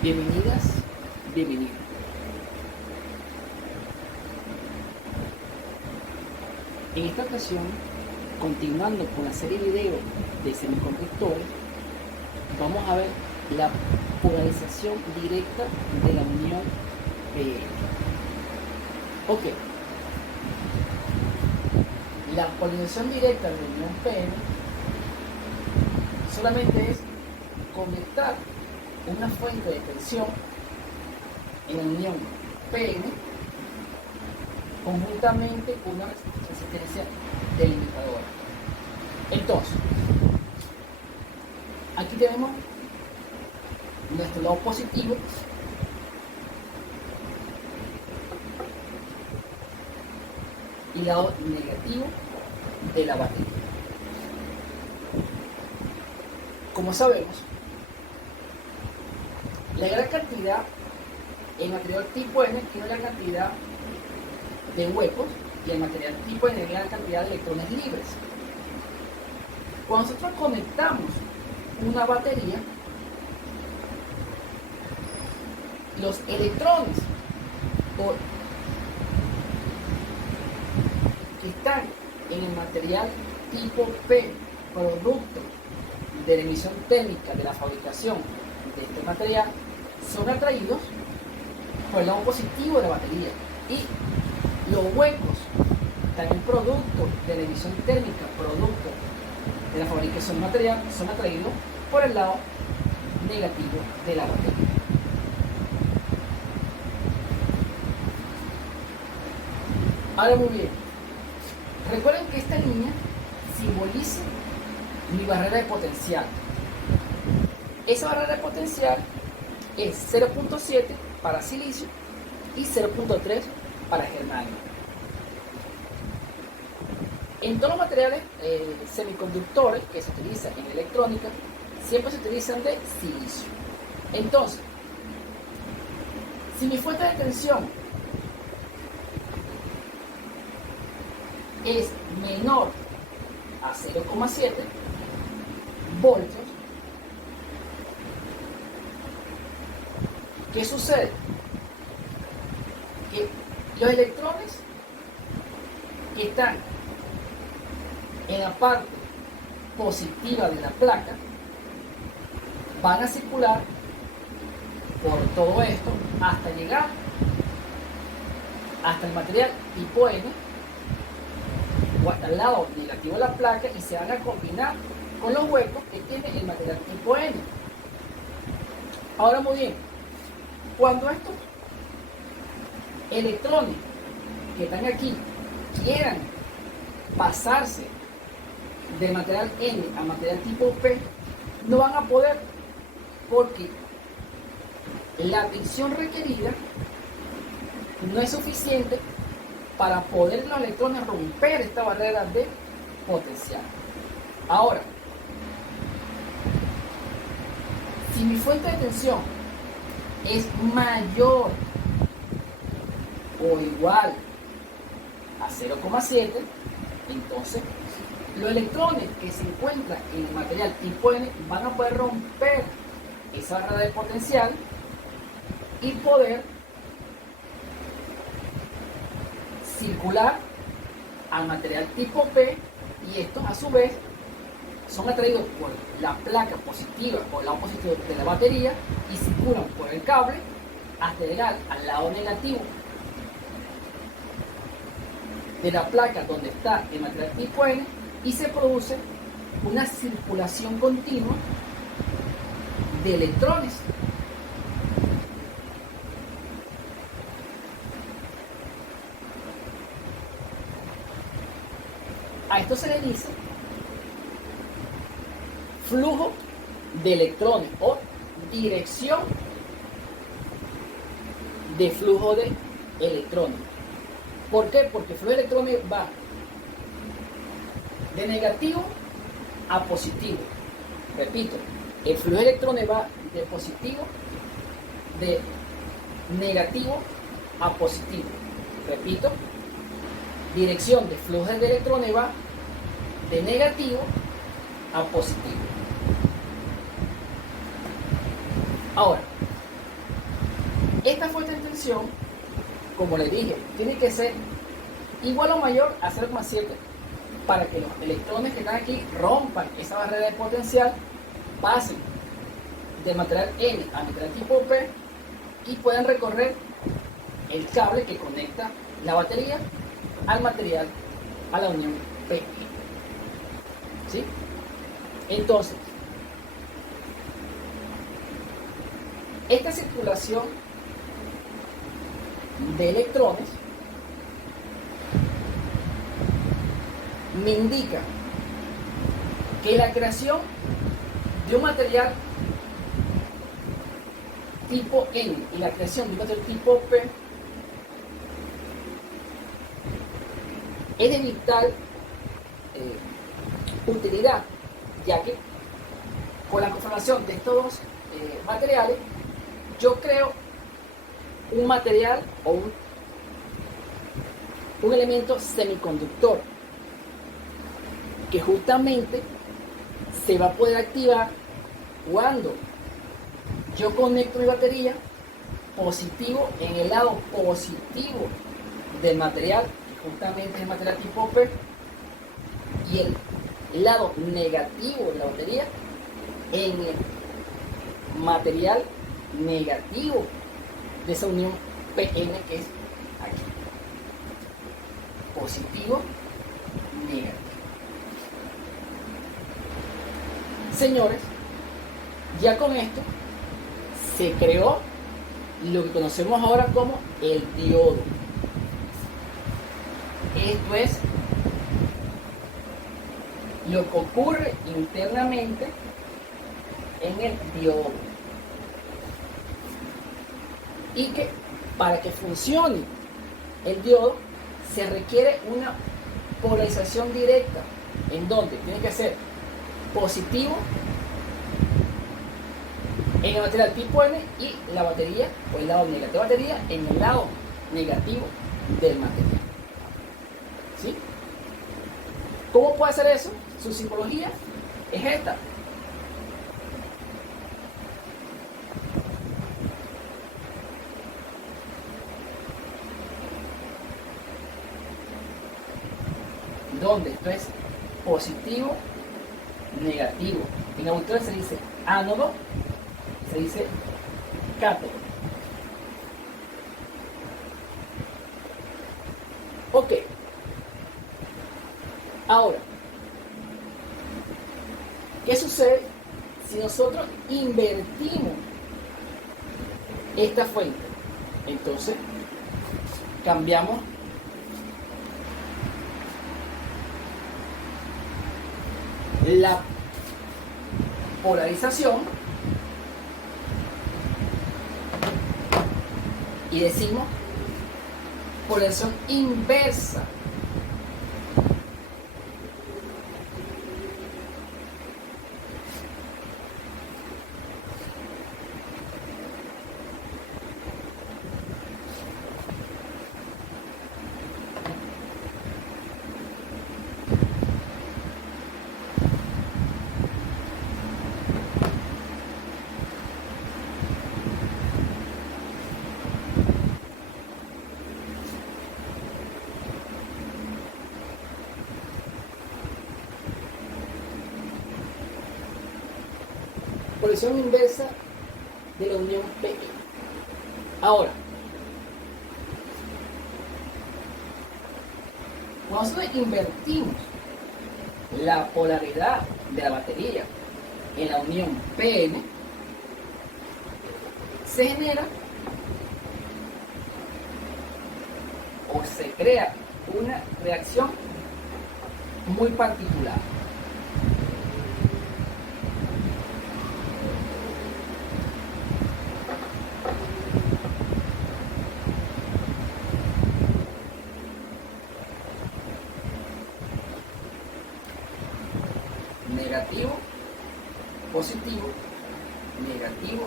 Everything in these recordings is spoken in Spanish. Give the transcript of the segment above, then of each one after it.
Bienvenidas, bienvenidos. En esta ocasión, continuando con la serie de videos de semiconductores, vamos a ver la polarización directa de la unión PN. Ok, la polarización directa de la unión PN solamente es conectar una fuente de tensión en la unión PN conjuntamente con una resistencia delimitadora. Entonces, aquí tenemos nuestro lado positivo y lado negativo de la batería. Como sabemos, la gran cantidad en material tipo N tiene la cantidad de huecos y el material tipo N tiene la cantidad de electrones libres. Cuando nosotros conectamos una batería, los electrones que están en el material tipo P, producto de la emisión térmica de la fabricación de este material, son atraídos por el lado positivo de la batería, y los huecos, también producto de la emisión térmica, producto de la fabricación del material, son atraídos por el lado negativo de la batería. Ahora, muy bien, recuerden que esta línea simboliza mi barrera de potencial. Esa barrera de potencial es 0.7 para silicio y 0.3 para germanio. En todos los materiales semiconductores que se utilizan en electrónica, siempre se utilizan de silicio. Entonces, si mi fuente de tensión es menor a 0,7 voltios, ¿qué sucede? Que los electrones que están en la parte positiva de la placa van a circular por todo esto hasta llegar hasta el material tipo N o hasta el lado negativo de la placa, y se van a combinar con los huecos que tiene el material tipo N. Ahora, muy bien, cuando estos electrones que están aquí quieran pasarse de material N a material tipo P, no van a poder, porque la tensión requerida no es suficiente para poder los electrones romper esta barrera de potencial. Ahora, si mi fuente de tensión es mayor o igual a 0,7, entonces los electrones que se encuentran en el material tipo N van a poder romper esa barrera de potencial y poder circular al material tipo P, y estos a su vez son atraídos por la placa positiva o el lado positivo de la batería y circulan por el cable hasta llegar al lado negativo de la placa donde está el material tipo N, y se produce una circulación continua de electrones. A esto se le dice flujo de electrones o dirección de flujo de electrones. ¿Por qué? Porque el flujo de electrones va de negativo a positivo. Repito, el flujo de electrones va de negativo a positivo. Repito, dirección de flujo de electrones va de negativo a positivo. Ahora, Esta fuente de tensión, como les dije, tiene que ser igual o mayor a 0,7 para que los electrones que están aquí rompan esa barrera de potencial, pasen de material N a material tipo P y puedan recorrer el cable que conecta la batería al material, a la unión P. ¿Sí? Entonces, esta circulación de electrones me indica que la creación de un material tipo N y la creación de un material tipo P es de vital utilidad, ya que con la conformación de estos dos materiales yo creo un material o un elemento semiconductor que justamente se va a poder activar cuando yo conecto mi batería positivo en el lado positivo del material, que justamente es el material tipo P, y el lado negativo de la batería en el material negativo de esa unión PN, que es aquí. Positivo, negativo. Señores, ya con esto se creó lo que conocemos ahora como el diodo. Esto es lo que ocurre internamente en el diodo. Y que para que funcione el diodo se requiere una polarización directa, en donde tiene que ser positivo en el material tipo N y la batería o el lado negativo de la batería en el lado negativo del material. ¿Sí? ¿Cómo puede hacer eso? Su simbología es esta. Donde esto es positivo, negativo. En la auditora se dice ánodo, se dice cátodo. Ok. Ahora, ¿qué sucede si nosotros invertimos esta fuente? Entonces, cambiamos la polarización y decimos polarización inversa. Polarización inversa de la unión PN. Ahora, cuando nosotros invertimos la polaridad de la batería en la unión PN, se genera o se crea una reacción muy particular. Negativo, positivo, negativo,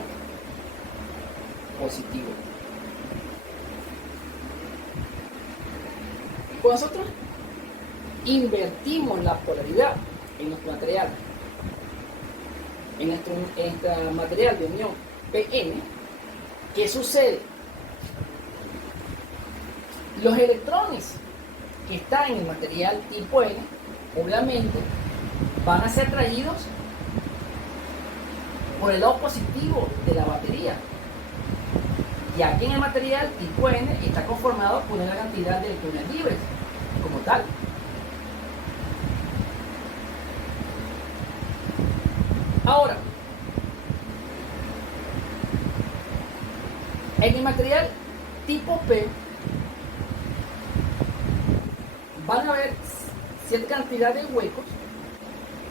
positivo. Cuando nosotros invertimos la polaridad en nuestro material, en este material de unión PN, ¿qué sucede? Los electrones que están en el material tipo N, obviamente, van a ser atraídos por el lado positivo de la batería, ya que en el material tipo N está conformado por una cantidad de electrones libres, como tal. Ahora, en el material tipo P van a haber cierta cantidad de huecos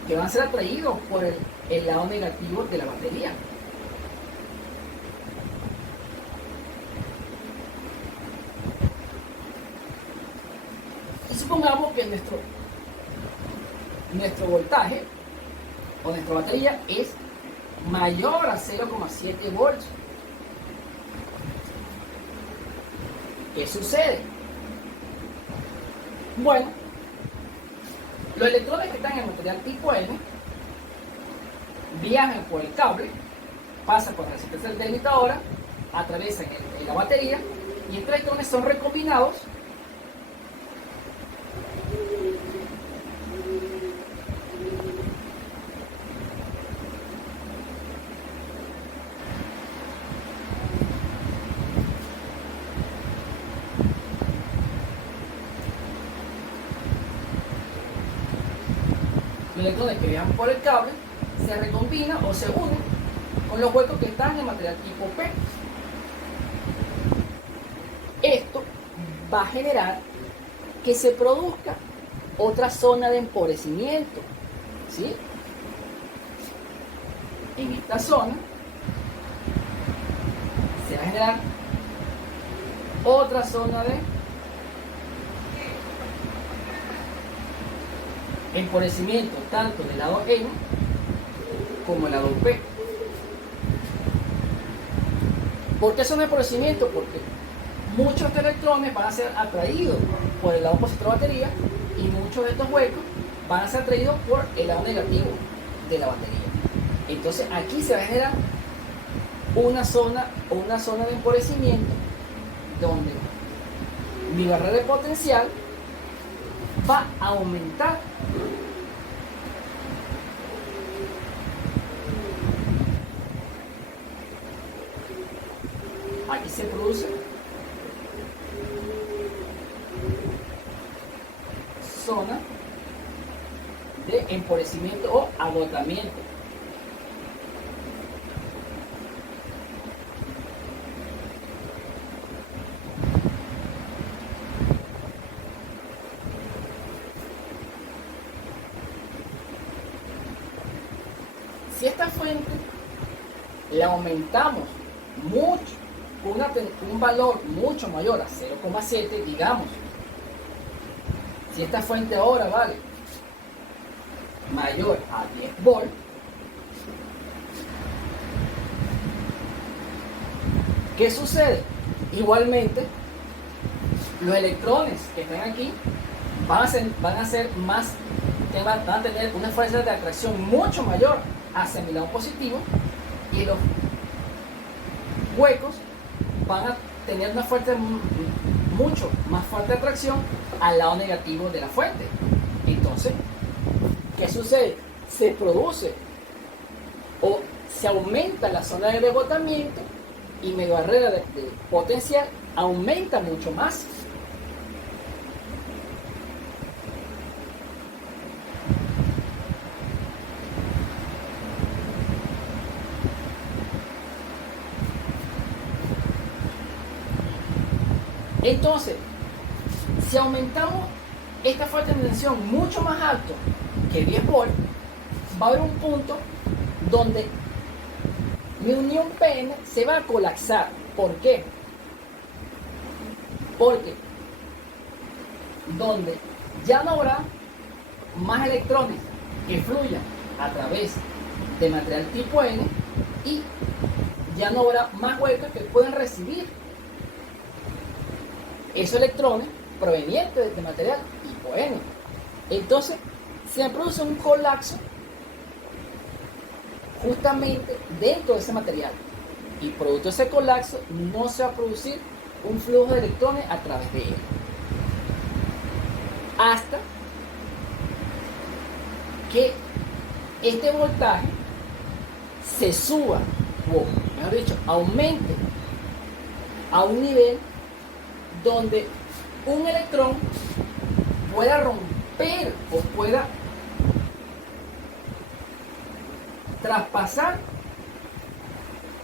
que van a ser atraídos por el lado negativo de la batería. Y supongamos que nuestro voltaje o nuestra batería es mayor a 0,7 volts. ¿Qué sucede? Bueno, los electrones que están en el material tipo N viajan por el cable, pasan por la resistencia delimitadora, atraviesan la batería y estos electrones son recombinados los electrones que viajan por el cable se recombinan o se unen con los huecos que están en el material tipo P. Esto va a generar que se produzca otra zona de empobreciimiento, ¿sí? En esta zona se va a generar otra zona de empobrecimiento tanto del lado N como del lado P. ¿Por qué son empobrecimiento? Porque muchos de estos electrones van a ser atraídos por el lado positivo de la batería y muchos de estos huecos van a ser atraídos por el lado negativo de la batería. Entonces aquí se va a generar una zona de empobrecimiento donde mi barrera de potencial va a aumentar. Aquí se produce zona de empobrecimiento o agotamiento. Si esta fuente la aumentamos mucho, un valor mucho mayor a 0,7, digamos, si esta fuente ahora vale mayor a 10 volts, ¿qué sucede? Igualmente, los electrones que están aquí van a tener una fuerza de atracción mucho mayor hacia mi lado positivo y los huecos van a tener una fuerte, mucho más fuerte atracción al lado negativo de la fuente. Entonces, ¿qué sucede? Se produce o se aumenta la zona de agotamiento y mi barrera de potencial aumenta mucho más. Entonces, si aumentamos esta fuente de tensión mucho más alto que 10 volts, va a haber un punto donde mi unión PN se va a colapsar. ¿Por qué? Porque donde ya no habrá más electrones que fluyan a través de material tipo N y ya no habrá más huecos que puedan recibir esos electrones provenientes de material tipo N. Entonces se produce un colapso justamente dentro de ese material y producto de ese colapso no se va a producir un flujo de electrones a través de él. Hasta que este voltaje se suba, o mejor dicho, aumente a un nivel donde un electrón pueda romper o pueda traspasar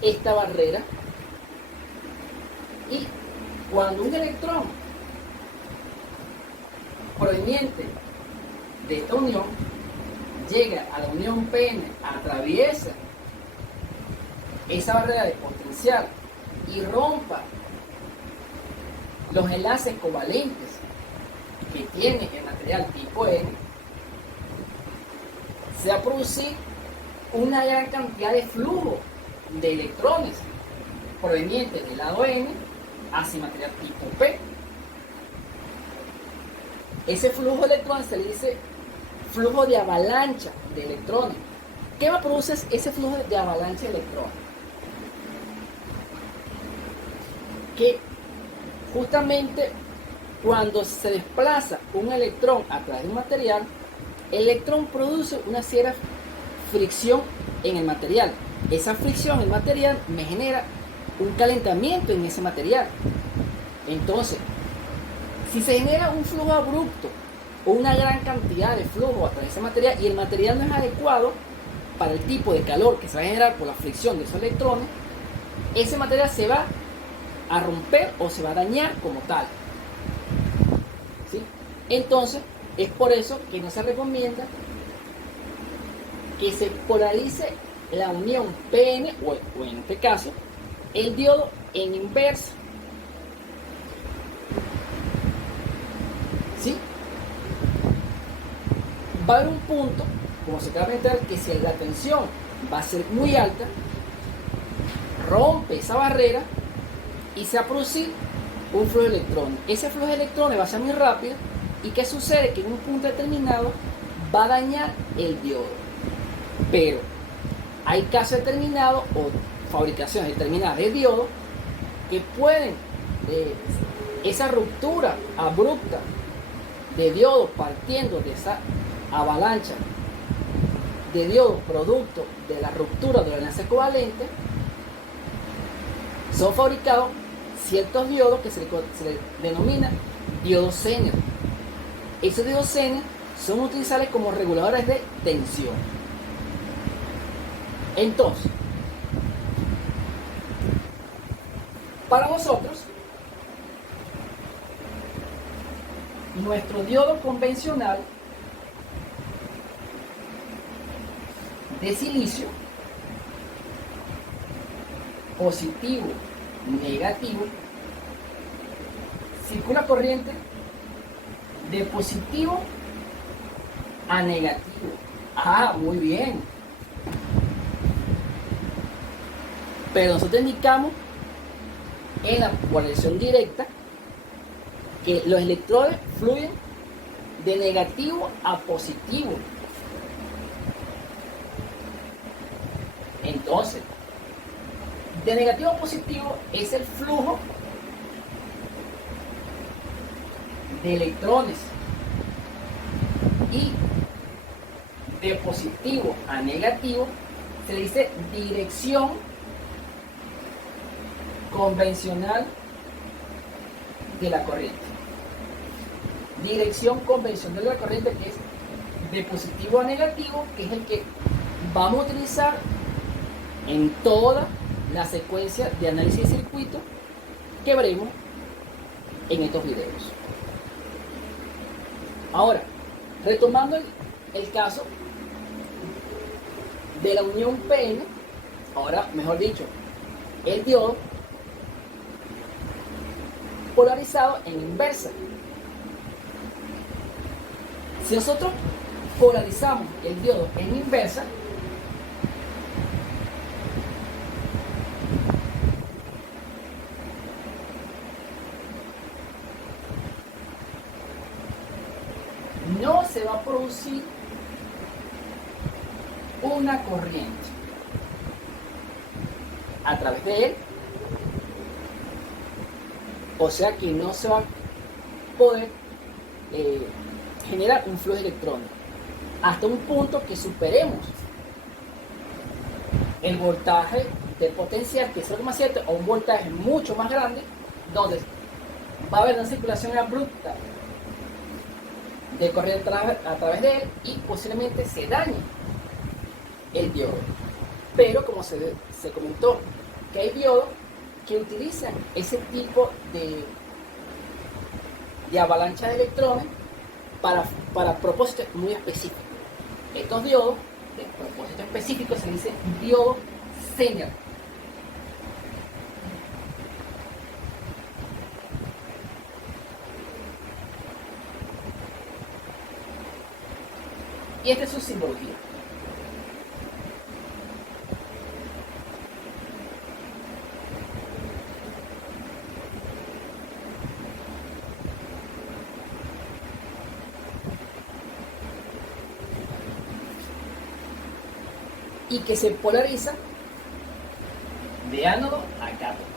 esta barrera, y cuando un electrón proveniente de esta unión llega a la unión PN, atraviesa esa barrera de potencial y rompa los enlaces covalentes que tiene el material tipo N, se va a producir una gran cantidad de flujo de electrones provenientes del lado N hacia material tipo P. Ese flujo de electrones se le dice flujo de avalancha de electrones. ¿Qué va a producir ese flujo de avalancha de electrones? Que justamente cuando se desplaza un electrón a través de un material, el electrón produce una cierta fricción en el material. Esa fricción en el material me genera un calentamiento en ese material. Entonces, si se genera un flujo abrupto o una gran cantidad de flujo a través de ese material y el material no es adecuado para el tipo de calor que se va a generar por la fricción de esos electrones, ese material se va a romper o se va a dañar como tal. ¿Sí? Entonces, es por eso que no se recomienda que se polarice la unión PN o en este caso el diodo en inversa. ¿Sí? Va a haber un punto, como se acaba de mencionar, que si la tensión va a ser muy alta, rompe esa barrera y se va a producir un flujo de electrones. Ese flujo de electrones va a ser muy rápido. ¿Y qué sucede? Que en un punto determinado va a dañar el diodo. Pero hay casos determinados o fabricaciones determinadas de diodo que pueden, esa ruptura abrupta de diodo partiendo de esa avalancha de diodo producto de la ruptura de la enlace covalente, son fabricados ciertos diodos que se le denomina diodos Zener. Esos diodos Zener son utilizables como reguladores de tensión. Entonces, para nosotros, nuestro diodo convencional de silicio, positivo, negativo, circula corriente de positivo a negativo. Ah, muy bien. Pero nosotros indicamos en la polarización directa que los electrones fluyen de negativo a positivo. Entonces, de negativo a positivo es el flujo de electrones, y de positivo a negativo se le dice dirección convencional de la corriente. Dirección convencional de la corriente, que es de positivo a negativo, que es el que vamos a utilizar en toda la secuencia de análisis de circuito que veremos en estos videos. Ahora, retomando el caso de la unión PN, ahora mejor dicho, el diodo polarizado en inversa. Si nosotros polarizamos el diodo en inversa, no se va a producir una corriente a través de él, O sea que no se va a poder generar un flujo electrónico hasta un punto que superemos el voltaje del potencial, que es 0,7, o un voltaje mucho más grande, donde va a haber una circulación abrupta de corriente a través de él y posiblemente se dañe el diodo. Pero como se comentó que hay diodos que utilizan ese tipo de avalancha de electrones para propósitos muy específicos. Estos diodos de propósito específico se dice diodo Zener. Y esta es su simbología. Y que se polariza de ánodo a cátodo.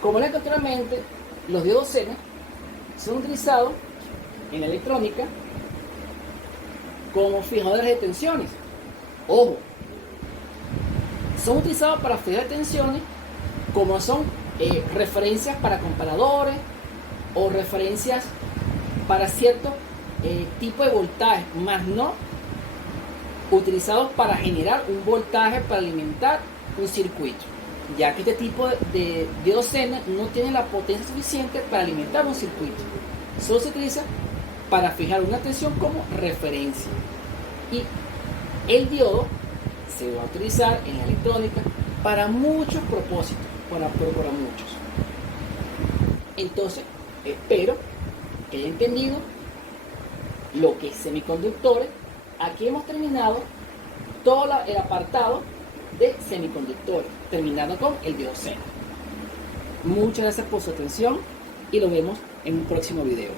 Como les conté anteriormente, los diodos Zener son utilizados en la electrónica como fijadores de tensiones. Ojo, son utilizados para fijar tensiones como son referencias para comparadores o referencias para cierto tipo de voltaje, más no utilizados para generar un voltaje para alimentar un circuito, ya que este tipo de diodo Zener no tiene la potencia suficiente para alimentar un circuito. Solo se utiliza para fijar una tensión como referencia. Y el diodo se va a utilizar en la electrónica para muchos propósitos, para muchos. Entonces, espero que hayan entendido lo que es semiconductores. Aquí hemos terminado todo el apartado de semiconductores, terminando con el diodo Zener. Muchas gracias por su atención y lo vemos en un próximo video.